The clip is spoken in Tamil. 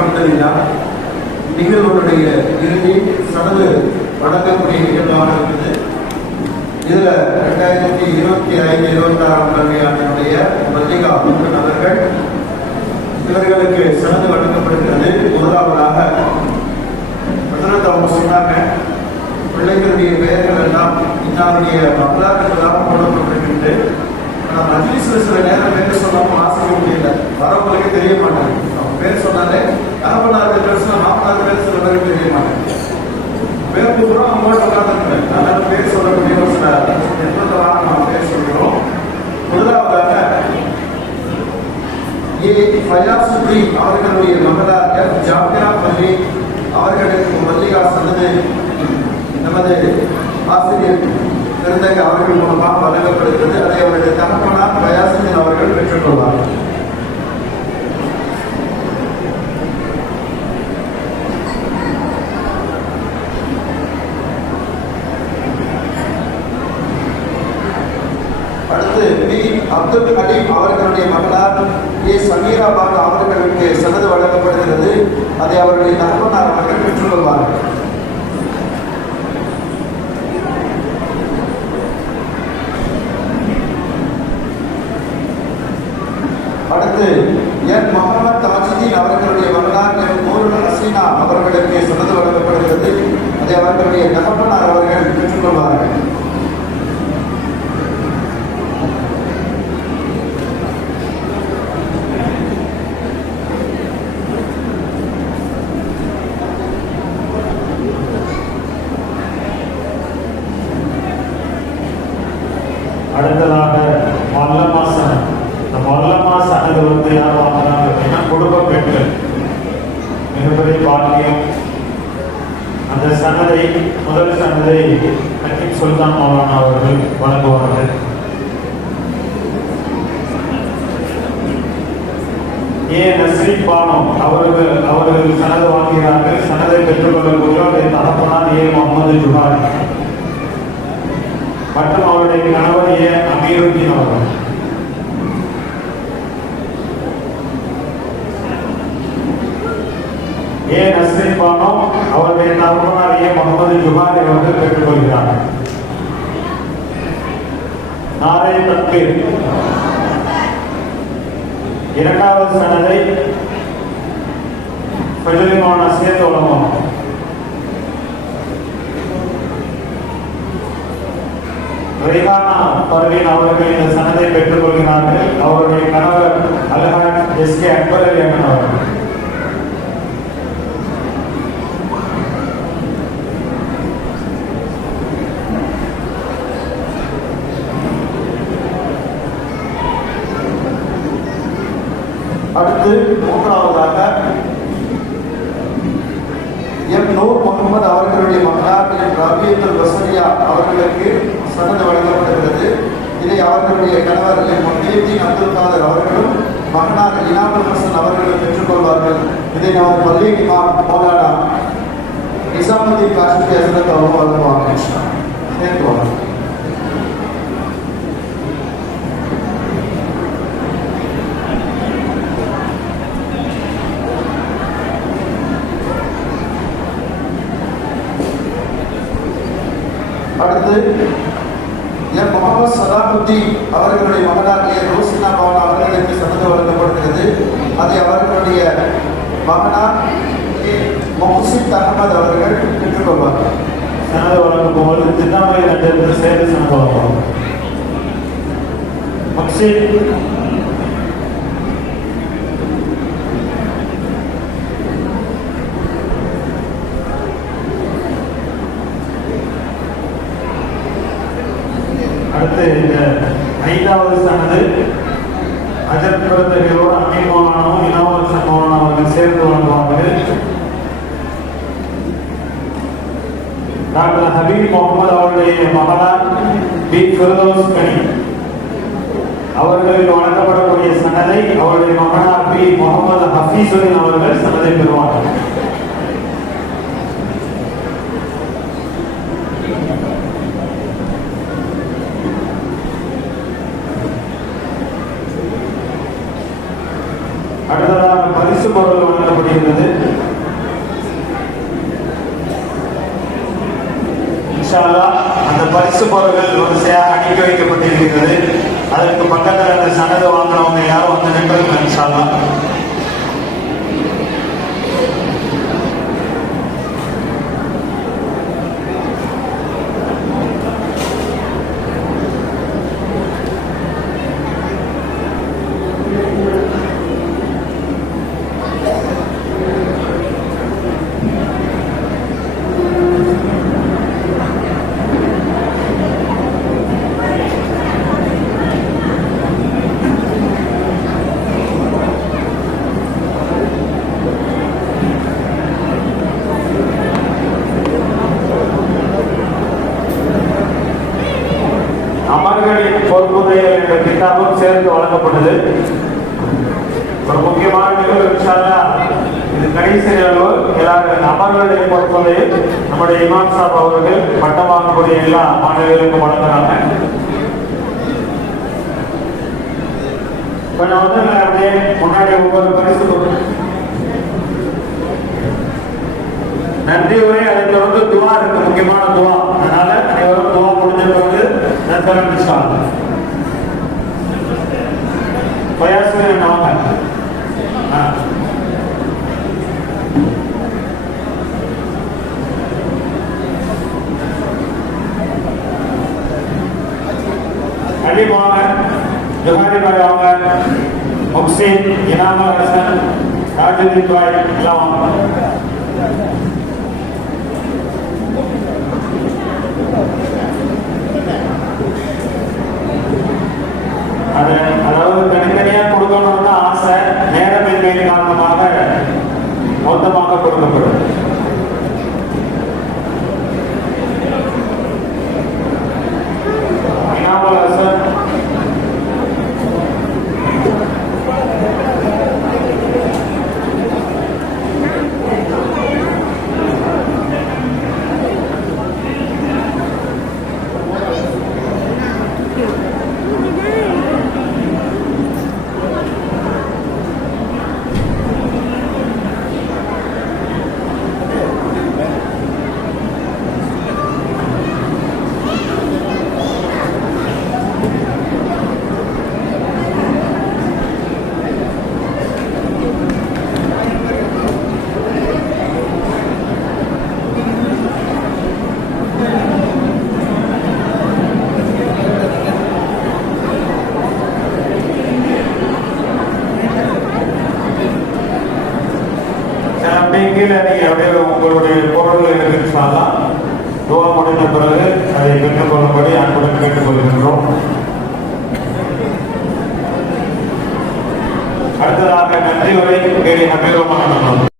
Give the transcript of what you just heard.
அல்ஹம்துலில்லாஹ் நிகழ்வுடைய இறுதி சனது வழங்கக்கூடிய நிகழ்வாக இருக்குது. இதில் 2025-26 கல்வியாண்டினுடைய மல்லிகா முருகன் அவர்கள் இவர்களுக்கு சனது வழங்கப்படுகிறது. முதலாவதாக அவங்க சொன்னாங்க, பிள்ளைகளுடைய பெயர்கள் எல்லாம் இன்னாருடைய வரலாற்றுகளாக போடப்பட்டிருக்கின்றது. ஆனால் மஜ்லிஸில் சில நேரம் பேர் சொல்லாமல் வாசிக்க முடியல, வரவங்களுக்கு தெரிய மாட்டாங்க. அவங்க பேர் சொன்னாலே தகவலாக பேர் நாற்பது பேர் சில பேருக்கு தெரிய மாட்டாங்க. பேர் கூப்பிடும் அவங்களோட உட்காந்துருக்கிறேன். அதனால பேர் சொல்லக்கூடிய ஒரு சில நிர்பந்தமாக நாம் பேர் சொல்கிறோம். முதலாவதாக ஃபயாசுத்தி அவர்களுடைய மகளார் ஜாமியா பள்ளி அவர்களுக்கு மல்லிகா சனது நமது ஆசிரியர் பெருந்தக அவர்கள் மூலமாக வழங்கப்படுகிறது. அதை அவருடைய தகப்பனார் ஃபயாசுத்தீன் அவர்கள் பெற்றுக்கொள்வார்கள். அடுத்து பி அப்துல் ஹலீம் அவர்களுடைய மகளார் சமீரா பானு அவர்களுக்கு சனது வழங்கப்படுகிறது. அதை அவருடைய தகப்பனார் அவர்கள் பெற்றுக்கொள்வார்கள். அடுத்து என் முகமது தாஜுதீன் அவர்களுடைய மகளார் என் நூருல் ஹசீனா அவர்களுக்கு சனது வழங்கப்படுகிறது. அதை அவர்களுடைய தகப்பனார் அவர்கள் பெற்றுக்கொள்வார்கள். அடுத்ததாக மல்லமாசனம். இந்த மல்லமாசனது வந்து யார் வாங்கினாங்க அப்படின்னா குடும்ப பெண்கள். மிகப்பெரிய பாக்கியம். அந்த சனதை முதல் சனதை ஹக்கீம் சுல்தான் மௌலானா அவர்கள் வழங்குவார்கள். நஸ்ரீன் பானு அவர்கள் சனது வாங்குகிறார்கள். சனதை பெற்றுக்கொள்ளக்கூடிய தகப்பனார் முகமது ஜுஹாரி மற்றும் அவருடைய கணவர் அமீருத்தீன் அவர்கள். நஸ்ரீன் பானு அவருடைய தகப்பனார் முகமது ஜுஹாரி அவர்கள் பெற்றுக்கொள்கிறார்கள். நாரே தக்பீர். இரண்டாவது சனதை ஃபஜ்லுமான சேர்த்து வழங்கும். ரெஹானா பர்வீன் அவர்கள் இந்த சனதை பெற்றுக் கொள்கிறார்கள். அவருடைய கணவர் அல்ஹாஜ் எஸ்.கே. அக்பர் அலி அண்ணன் அவர்கள். அடுத்து மூன்றாவதாக எம் நூர் முகமது அவர்களுடைய மகனார் ரபியத்துல் பஸ்ரியா அவர்களுக்கு சனது வழங்கப்படுகிறது. இதை அவர்களுடைய கணவர் எம் முஹியத்தீன் அப்துல் காதர் அவர்களும் மகனார் இனாமுல் ஹசன் அவர்களும் பெற்றுக்கொள்வார்கள். இதை நமது பள்ளி இமாம் மௌலானா நிசாமுதீன் காசிஃபி ஹசரத் அவர்கள் வழங்குவாங்க. சேர்த்துவாங்க. அடுத்து என் முகமது சலாஹுத்தீன் அவர்களுடைய மகனார் ரோசினா பானு அவர்களுக்கு சனது வழங்கப்படுகிறது. அதை அவர்களுடைய மகனார் முஹ்சின் அகமது அவர்கள் பெற்றுக்கொள்வார்கள். சனது வழங்கும் போது சின்னமலை நட்சத்திர சேர்ந்து சனது வழங்குவாங்க. முஹ்சின் அடுத்து இந்த ஐந்தாவது சனது அஜத் பிரதர்களோடு அமீர் மௌலானாவும் இனாமுல் மௌலானா அவர்கள் சேர்ந்து வழங்குவார்கள். டாக்டர் ஹபீப் முகமது அவருடைய மகனார் பி ஃபிர்தௌஸ் கனி அவர்களுக்கு வழங்கப்படக்கூடிய சனதை அவருடைய மகனார் பி முகமது ஹஃபீசுதீன் அவர்கள் சனதை பெறுவார்கள். அடுத்ததாக பரிசு பொருள் வழங்கப்படுகிறது. பொருட்கள் வரிசையாக அடுக்கி வைக்கப்பட்டிருக்கிறது. அதற்கு பக்கத்தில் அந்த சனது வாங்கினவங்க யாரும் வந்து நின்றுங்க இன்ஷா அல்லாஹ். அமர்களின் பொறுப்புதையல் என்ற கிதாபும் சேர்த்து வழங்கப்பட்டது. ஒரு முக்கியமான நிகழ்வு இன்ஷா அல்லாஹ். இது கடைசி நிகழ்வு. எல்லாரும் அமர்களுடைய பொறுப்புதையல் நம்முடைய இமாம் சாப் அவர்கள் பட்டம் வாங்கக்கூடிய எல்லா மாணவர்களுக்கும் வழங்குறாங்க. கொஞ்சம் வந்து அப்படியே முன்னாடி ஒவ்வொரு பரிசு நன்றி உரை. அதை தொடர்ந்து துவா இருக்கு, முக்கியமான துவா. அதனால அனைவரும் துவா முடிஞ்ச பிறகு நன்றி சார் பயாசுரன் அவங்க அலிமாங்க ஜுஹாரி பாய் அவங்க, முக்சின் இனாமா ஹசன், ராஜதீப் பாய் எல்லாம் வாங்க. அதாவது தனித்தனியா கொடுக்கணும்னு ஆசை, நேரமின்மை காரணமாக மொத்தமாக கொடுக்கப்படும். இனாமுல் ஹசன், கீழே நீங்க அப்படியே உங்களுடைய பொருள்கள் இருந்தாலும் துவா முடிந்த பிறகு அதை பெற்றுக்கொள்ளும்படி அன்புடன் கேட்டுக்கொள்கின்றோம். அடுத்ததாக நன்றி உரை கேள்வி நம்பிரோமான